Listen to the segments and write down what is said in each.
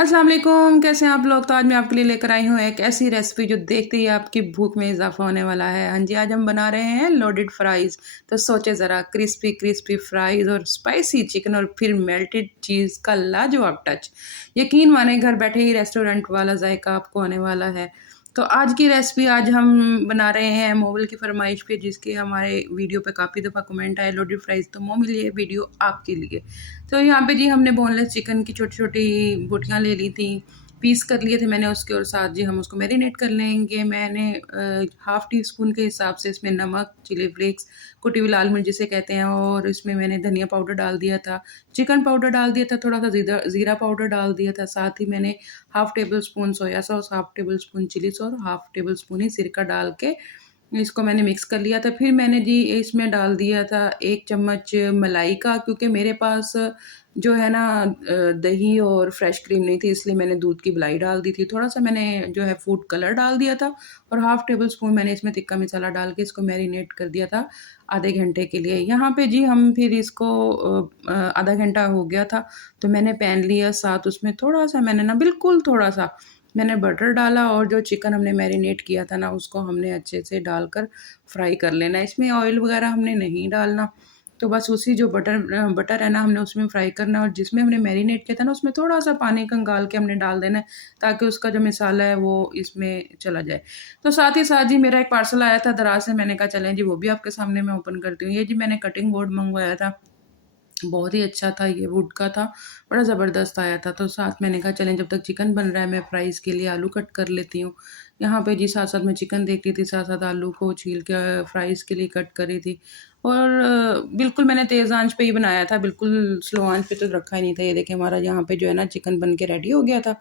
अस्सलाम वालेकुम, कैसे हैं आप लोग। तो आज मैं आपके लिए लेकर आई हूँ एक ऐसी रेसिपी जो देखते ही आपकी भूख में इजाफा होने वाला है। हाँ जी, आज हम बना रहे हैं लोडेड फ्राइज़। तो सोचे ज़रा, क्रिस्पी क्रिस्पी फ्राइज़ और स्पाइसी चिकन और फिर मेल्टेड चीज़ का लाजवाब टच। यकीन माने घर बैठे ही रेस्टोरेंट वाला जायका आपको आने वाला है। तो आज की रेसिपी आज हम बना रहे हैं मोबाइल की फरमाइश पे, जिसके हमारे वीडियो पे काफ़ी दफ़ा कमेंट आए लोडेड फ्राइज़। तो मोबाइल ये वीडियो आपके लिए। तो यहाँ पे जी हमने बोनलेस चिकन की छोटी छोटी बोटियाँ ले ली थी, पीस कर लिए थे मैंने उसके, और साथ जी हम उसको मैरिनेट कर लेंगे। मैंने हाफ़ टी स्पून के हिसाब से इसमें नमक, चिली फ्लेक्स, कुटी हुई लाल मिर्च जिसे कहते हैं, और इसमें मैंने धनिया पाउडर डाल दिया था, चिकन पाउडर डाल दिया था, थोड़ा सा ज़ीरा पाउडर डाल दिया था। साथ ही मैंने half tablespoon soya sauce, half tablespoon chilli sauce, half tablespoon ही सिरका डाल के इसको मैंने मिक्स कर लिया था। फिर मैंने जी इसमें डाल दिया था 1 चम्मच मलाई का, क्योंकि मेरे पास जो है ना दही और फ्रेश क्रीम नहीं थी, इसलिए मैंने दूध की मलाई डाल दी थी। थोड़ा-सा मैंने जो है फूड कलर डाल दिया था, और हाफ़ टेबल स्पून मैंने इसमें तिक्का मसाला डाल के इसको मैरिनेट कर दिया था आधे घंटे के लिए। यहाँ पे जी हम फिर इसको आधा घंटा हो गया था, तो मैंने पैन लिया, साथ उसमें थोड़ा-सा मैंने ना बिल्कुल थोड़ा-सा मैंने बटर डाला, और जो चिकन हमने मैरिनेट किया था ना उसको हमने अच्छे से डालकर फ्राई कर लेना है। इसमें ऑयल वगैरह हमने नहीं डालना, तो बस उसी जो बटर है ना हमने उसमें फ्राई करना है, और जिसमें हमने मैरिनेट किया था ना उसमें थोड़ा-सा पानी खंगाल के हमने डाल देना है, ताकि उसका जो मसाला है वो इसमें चला जाए। तो साथ ही साथ जी मेरा एक पार्सल आया था दराज़ से, मैंने कहा चलें जी वो भी आपके सामने मैं ओपन करती हूँ। ये जी मैंने कटिंग बोर्ड मँगवाया था, बहुत ही अच्छा था, ये वुड का था, बड़ा ज़बरदस्त आया था। तो साथ मैंने कहा चलें जब तक चिकन बन रहा है मैं फ्राइज़ के लिए आलू कट कर लेती हूँ। यहाँ पे जी साथ-साथ मैं चिकन देख रही थी, साथ-साथ आलू को छील के फ्राइज़ के लिए कट कर रही थी। और बिल्कुल मैंने तेज़ आँच पे ही बनाया था, बिल्कुल स्लो आँच पे तो रखा ही नहीं था। ये देखिए हमारा यहाँ पे जो है ना चिकन बन के रेडी हो गया था।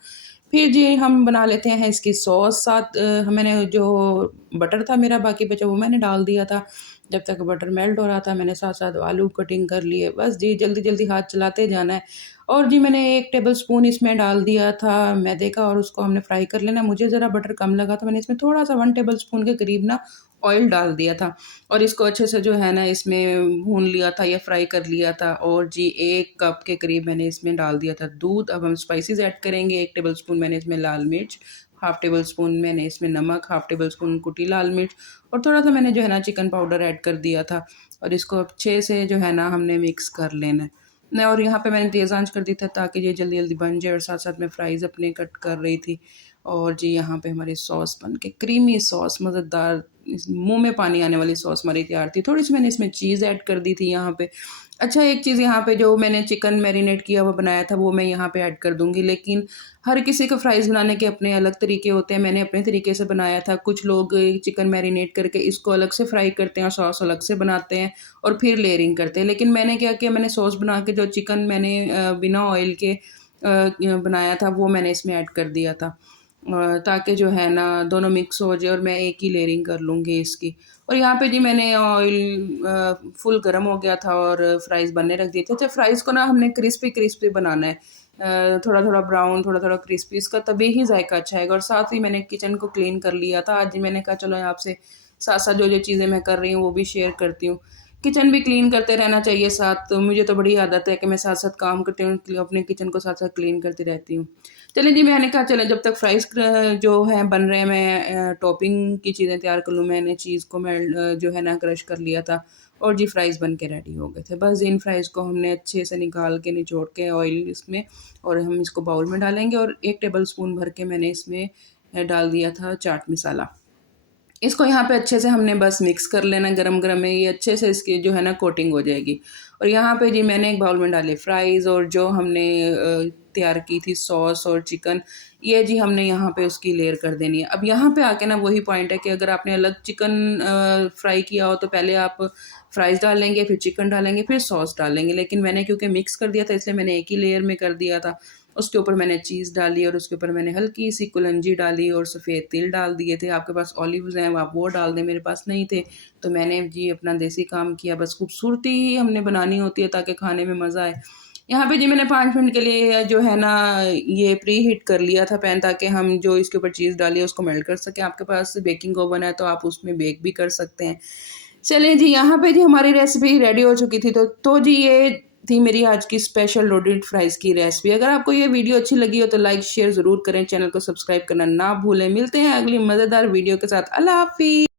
फिर जी हम बना लेते हैं इसकी सॉस। साथ मैंने जो बटर था मेरा बाकी बचा वो मैंने डाल दिया था। जब तक बटर मेल्ट हो रहा था मैंने साथ-साथ आलू कटिंग कर लिए। बस जी जल्दी-जल्दी हाथ चलाते जाना है, और जी मैंने 1 टेबल स्पून इसमें डाल दिया था मैदे का, और उसको हमने फ्राई कर लेना है। मुझे ज़रा बटर कम लगा तो मैंने इसमें थोड़ा-सा 1 टेबल स्पून के करीब ना ऑयल डाल दिया था, और इसको अच्छे से जो है ना इसमें भून लिया था या फ्राई कर लिया था। और जी 1 कप के करीब मैंने इसमें डाल दिया था दूध। अब हम स्पाइसेस ऐड करेंगे। 1 टेबल स्पून मैंने इसमें लाल मिर्च, हाफ़ टेबल स्पून मैंने इसमें नमक, हाफ़ टेबल स्पून कुटी लाल मिर्च, और थोड़ा-सा मैंने जो है ना चिकन पाउडर ऐड कर दिया था, और इसको अच्छे से जो है ना हमने मिक्स कर लेना है। नहीं, और यहाँ पे मैंने तेज़ आँच कर दी था ताकि ये जल्दी-जल्दी बन जाए, और साथ-साथ मैं फ्राइज़ अपने कट कर रही थी। और जी यहाँ पे हमारी सॉस बन के क्रीमी सॉस मज़ेदार, इस मुँह में पानी आने वाली सॉस हमारी तैयार थी। थोड़ी-सी मैंने इसमें चीज़ ऐड कर दी थी यहाँ पे। अच्छा, एक चीज़ यहाँ पे जो मैंने चिकन मैरिनेट किया हुआ बनाया था वो मैं यहाँ पे ऐड कर दूँगी, लेकिन हर किसी को फ्राइज़ बनाने के अपने अलग तरीके होते हैं। मैंने अपने तरीके से बनाया था। कुछ लोग चिकन मैरिनेट करके इसको अलग से फ्राई करते हैं और सॉस अलग से बनाते हैं और फिर लेयरिंग करते हैं। लेकिन मैंने क्या किया, मैंने सॉस बना के जो चिकन मैंने बिना ऑयल के बनाया था वो मैंने इसमें ऐड कर दिया था। ताकि जो है ना दोनों मिक्स हो जाए और मैं एक ही लेयरिंग कर लूँगी इसकी। और यहाँ पे जी मैंने ऑयल फुल गरम हो गया था और फ्राइज़ बनने रख दिए थे। तो फ्राइज़ को ना हमने क्रिस्पी-क्रिस्पी बनाना है। थोड़ा-थोड़ा ब्राउन, थोड़ा-थोड़ा क्रिस्पी, इसका तभी ही ज़ायका अच्छा आएगा। और साथ ही मैंने किचन को क्लीन कर लिया था। आज मैंने कहा चलो आपसे साथ-साथ जो-जो चीज़ें मैं कर रही हूँ वो भी शेयर करती हूँ। किचन भी क्लीन करते रहना चाहिए साथ, तो मुझे तो बड़ी आदत है कि मैं साथ-साथ काम करती हूँ, अपने किचन को साथ-साथ क्लीन करती रहती हूँ। चलिए जी, मैंने कहा चलो जब तक फ्राइज़ जो है बन रहे हैं मैं टॉपिंग की चीज़ें तैयार कर लूँ। मैंने चीज़ को जो है ना क्रश कर लिया था, और जी फ्राइज़ बन के रेडी हो गए थे। बस इन फ्राइज़ को हमने अच्छे से निकाल के निचोड़ के ऑयल इसमें, और हम इसको बाउल में डालेंगे, और 1 टेबल स्पून भर के मैंने इसमें डाल दिया था चाट मसाला। इसको यहाँ पे अच्छे से हमने बस मिक्स कर लेना गरम-गरम में, ये अच्छे से इसकी जो है ना कोटिंग हो जाएगी। और यहाँ पे जी मैंने एक बाउल में डाले फ्राइज़, और जो हमने तैयार की थी सॉस और चिकन, ये जी हमने यहाँ पे उसकी लेयर कर देनी है। अब यहाँ पे आके ना वही पॉइंट है कि अगर आपने अलग चिकन फ्राई किया हो तो पहले आप फ्राइज़ डालेंगे, फिर चिकन डालेंगे, फिर सॉस डालेंगे। लेकिन मैंने क्योंकि मिक्स कर दिया था इसलिए मैंने एक ही लेयर में कर दिया था। उसके ऊपर मैंने चीज़ डाली, और उसके ऊपर मैंने हल्की-सी कुलंजी डाली और सफ़ेद तिल डाल दिए थे। आपके पास ऑलिव्स हैं आप वो डाल दें, मेरे पास नहीं थे, तो मैंने जी अपना देसी काम किया। बस खूबसूरती ही हमने बनानी होती है ताकि खाने में मज़ा आए। यहाँ पे जी मैंने 5 मिनट के लिए जो है ना ये प्री हीट कर लिया था पैन, ताकि हम जो इसके ऊपर चीज़ डाली है उसको मेल्ट कर सकें। आपके पास बेकिंग ओवन है तो आप उसमें बेक भी कर सकते हैं। चलिए जी, यहाँ पे जी हमारी रेसिपी रेडी हो चुकी थी, तो जी ये थी मेरी आज की स्पेशल लोडेड फ्राइज़ की रेसिपी। अगर आपको ये वीडियो अच्छी लगी हो तो लाइक शेयर ज़रूर करें, चैनल को सब्सक्राइब करना ना भूलें। मिलते हैं अगली मज़ेदार वीडियो के साथ। अल्लाह हाफ़िज़।